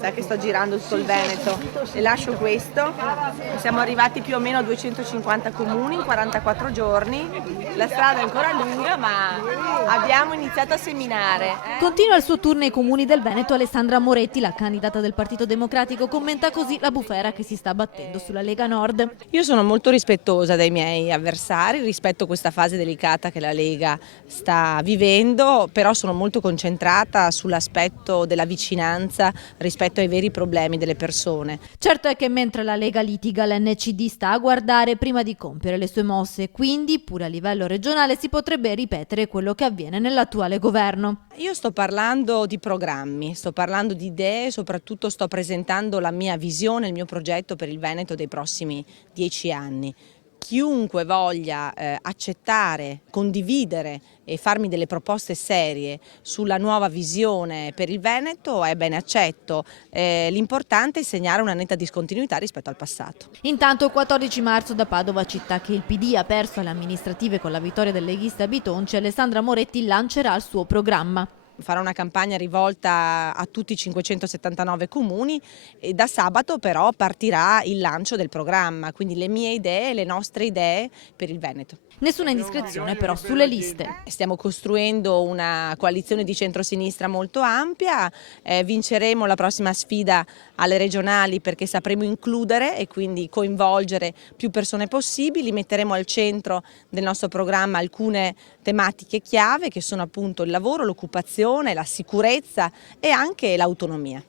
Sai che sto girando tutto il Veneto e lascio questo. Siamo arrivati più o meno a 250 comuni in 44 giorni. La strada è ancora lunga, ma abbiamo iniziato a seminare. Continua il suo tour nei comuni del Veneto Alessandra Moretti, la candidata del Partito Democratico, commenta così la bufera che si sta battendo sulla Lega Nord. Io sono molto rispettosa dei miei avversari, rispetto questa fase delicata che la Lega sta vivendo, però sono molto concentrata sull'aspetto della vicinanza rispetto ai veri problemi delle persone. Certo è che mentre la Lega litiga, l'NCD sta a guardare prima di compiere le sue mosse, quindi pure a livello regionale si potrebbe ripetere quello che avviene nell'attuale governo. Io sto parlando di programmi, sto parlando di idee, soprattutto sto presentando la mia visione, il mio progetto per il Veneto dei prossimi 10 anni. Chiunque voglia accettare, condividere e farmi delle proposte serie sulla nuova visione per il Veneto è ben accetto. L'importante è segnare una netta discontinuità rispetto al passato. Intanto il 14 marzo da Padova, città che il PD ha perso alle amministrative con la vittoria del leghista Bitonci, Alessandra Moretti lancerà il suo programma. Farà una campagna rivolta a tutti i 579 comuni e da sabato però partirà il lancio del programma, quindi le mie idee, le nostre idee per il Veneto. Nessuna indiscrezione però sulle liste. Stiamo costruendo una coalizione di centrosinistra molto ampia, vinceremo la prossima sfida alle regionali perché sapremo includere e quindi coinvolgere più persone possibili, metteremo al centro del nostro programma alcune tematiche chiave che sono appunto il lavoro, l'occupazione, la sicurezza e anche l'autonomia.